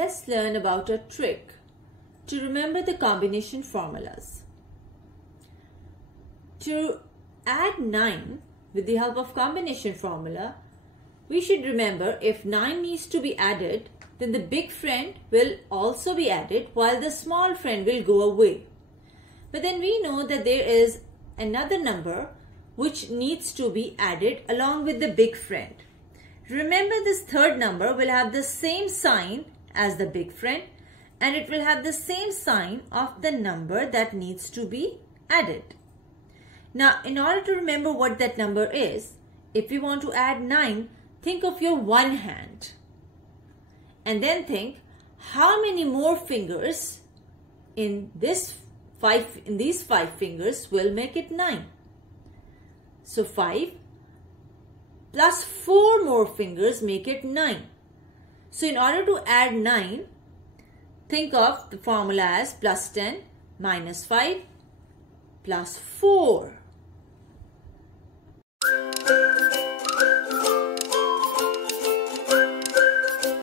let's learn about a trick to remember the combination formulas. To add 9 with the help of combination formula, we should remember if 9 needs to be added, then the big friend will also be added while the small friend will go away. But then we know that there is another number which needs to be added along with the big friend. Remember, this third number will have the same sign as the big friend, and it will have the same sign of the number that needs to be added. Now, in order to remember what that number is, if you want to add 9, think of your one hand. And then think how many more fingers in these 5 fingers will make it 9. So 5 plus 4 more fingers make it 9. So in order to add 9, think of the formula as plus 10 minus 5 plus 4.